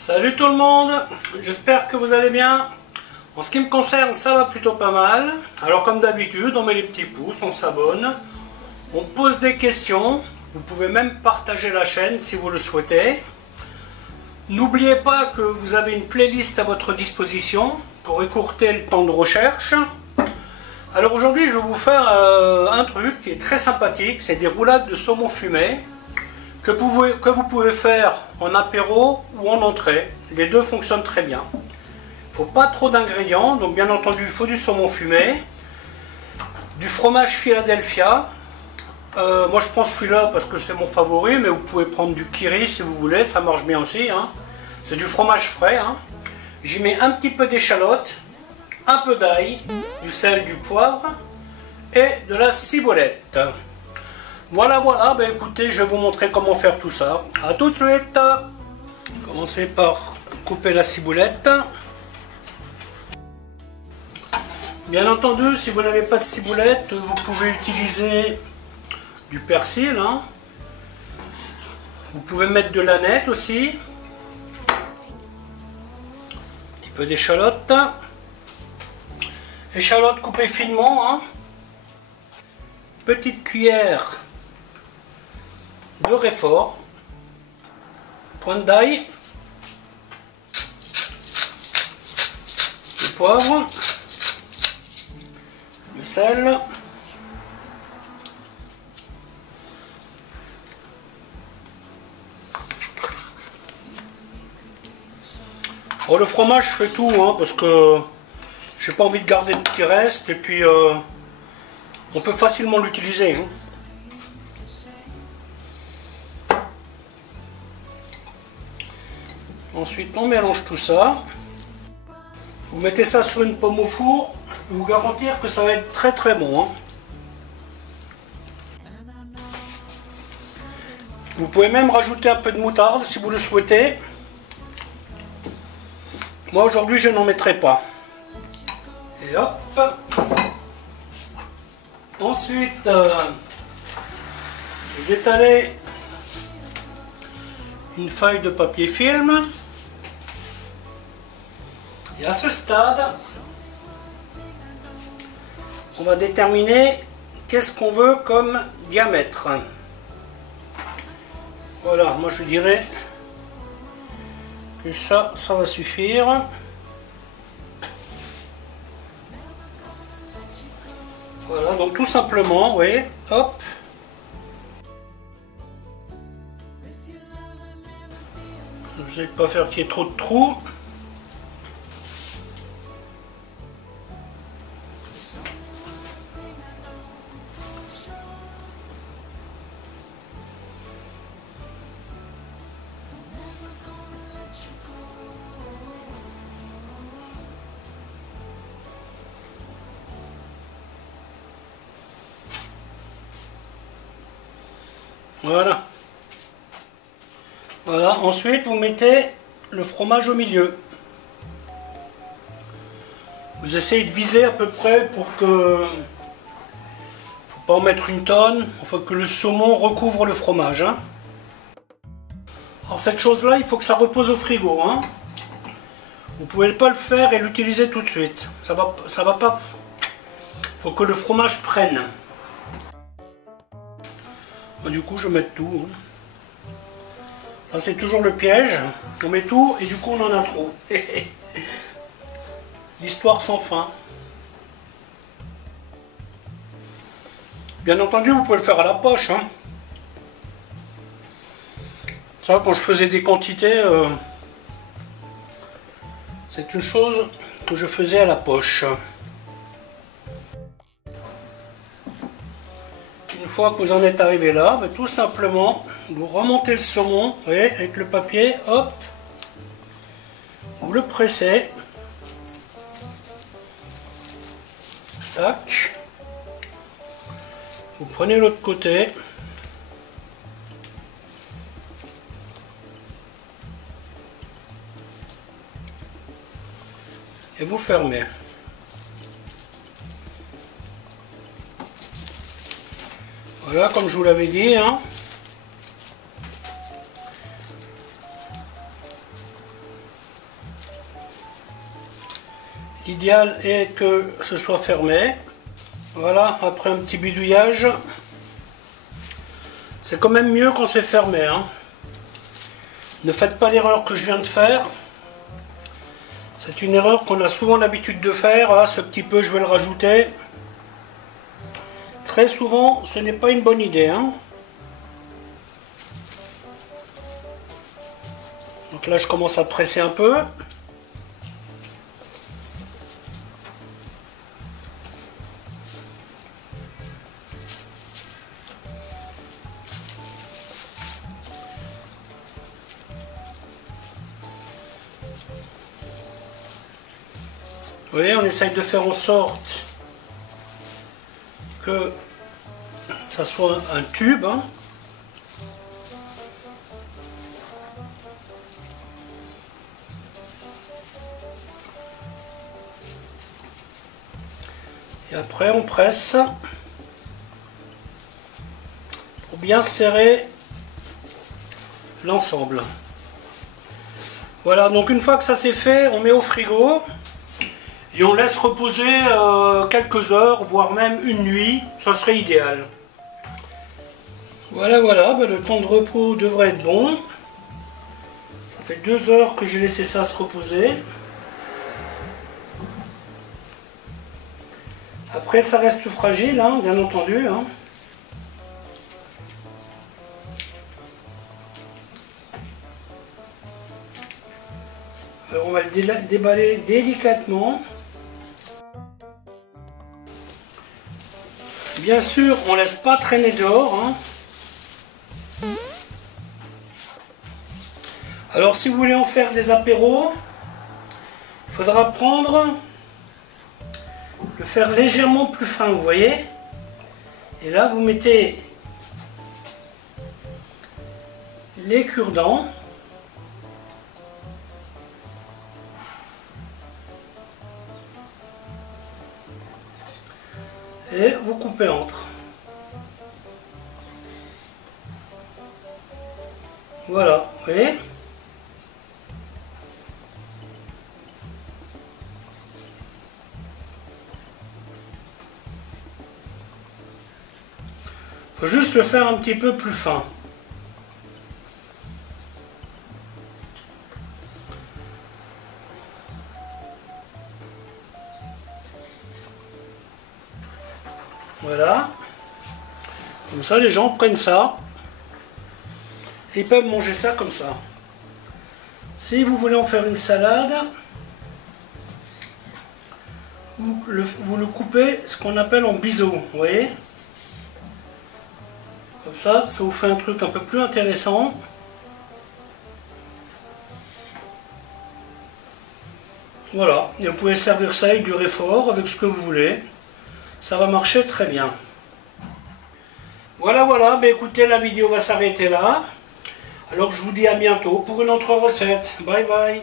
Salut tout le monde, j'espère que vous allez bien. En ce qui me concerne, ça va plutôt pas mal. Alors comme d'habitude, on met les petits pouces, on s'abonne, on pose des questions. Vous pouvez même partager la chaîne si vous le souhaitez. N'oubliez pas que vous avez une playlist à votre disposition pour écourter le temps de recherche. Alors aujourd'hui, je vais vous faire un truc qui est très sympathique, c'est des roulades de saumon fumé que vous pouvez faire en apéro ou en entrée. Les deux fonctionnent très bien. Il ne faut pas trop d'ingrédients, donc bien entendu il faut du saumon fumé, du fromage Philadelphia. Moi je prends celui-là parce que c'est mon favori, mais vous pouvez prendre du Kiri si vous voulez, ça marche bien aussi. Hein. C'est du fromage frais. Hein. J'y mets un petit peu d'échalote, un peu d'ail, du sel, du poivre et de la ciboulette. Voilà, ben écoutez, je vais vous montrer comment faire tout ça. A tout de suite. Commencez par couper la ciboulette. Bien entendu, si vous n'avez pas de ciboulette, vous pouvez utiliser du persil. Hein. Vous pouvez mettre de l'aneth aussi. Un petit peu d'échalote. Échalote coupée finement. Hein. Petite cuillère de réfort, pointe d'ail, du poivre, du sel, le fromage je fais tout hein, parce que j'ai pas envie de garder de petits restes et puis on peut facilement l'utiliser. Hein. Ensuite, on mélange tout ça. Vous mettez ça sur une pomme au four. Je peux vous garantir que ça va être très très bon. Hein. Vous pouvez même rajouter un peu de moutarde si vous le souhaitez. Moi aujourd'hui, je n'en mettrai pas. Et hop. Ensuite, vous étalez une feuille de papier film. Et à ce stade, on va déterminer qu'est-ce qu'on veut comme diamètre. Voilà, moi je dirais que ça va suffire. Voilà, donc tout simplement, oui, hop. Vous n'allez pas faire qu'il y ait trop de trous. Voilà. Voilà, ensuite vous mettez le fromage au milieu. Vous essayez de viser à peu près pour que... faut pas en mettre une tonne, il faut que le saumon recouvre le fromage. Hein. Alors cette chose-là, il faut que ça repose au frigo. Hein. Vous ne pouvez pas le faire et l'utiliser tout de suite. Ça va pas... il faut que le fromage prenne. Du coup, je vais mettre tout. Hein. Ça, c'est toujours le piège. On met tout et du coup, on en a trop. L'histoire sans fin. Bien entendu, vous pouvez le faire à la poche. Hein. Ça, quand je faisais des quantités, c'est une chose que je faisais à la poche. Une fois que vous en êtes arrivé là, tout simplement, vous remontez le saumon, vous voyez, avec le papier, hop, vous le pressez, tac, vous prenez l'autre côté, et vous fermez. Voilà, comme je vous l'avais dit, hein. L'idéal est que ce soit fermé. Voilà, après un petit bidouillage. C'est quand même mieux quand c'est fermé, hein. Ne faites pas l'erreur que je viens de faire. C'est une erreur qu'on a souvent l'habitude de faire. Ah, ce petit peu, je vais le rajouter. Très souvent, ce n'est pas une bonne idée, hein. Donc là, je commence à presser un peu. Vous voyez, on essaye de faire en sorte que ça soit un tube, hein. Et après on presse pour bien serrer l'ensemble. Voilà, donc une fois que ça c'est fait, on met au frigo et on laisse reposer quelques heures, voire même une nuit, ça serait idéal. Voilà, ben, le temps de repos devrait être bon. Ça fait 2 heures que j'ai laissé ça se reposer. Après, ça reste fragile, hein, bien entendu, hein. Alors, on va le déballer délicatement. Bien sûr, on ne laisse pas traîner dehors, hein. Alors, si vous voulez en faire des apéros, il faudra le faire légèrement plus fin, vous voyez. Et là, vous mettez les cure-dents. Et vous coupez entre. Voilà, vous voyez. Il faut juste le faire un petit peu plus fin. Voilà. Comme ça, les gens prennent ça. Et ils peuvent manger ça comme ça. Si vous voulez en faire une salade, vous le coupez ce qu'on appelle en biseau, vous voyez. Comme ça vous fait un truc un peu plus intéressant. Voilà, et vous pouvez servir ça avec du réfort, avec ce que vous voulez. Ça va marcher très bien. Voilà, ben écoutez, la vidéo va s'arrêter là. Alors je vous dis à bientôt pour une autre recette. Bye bye.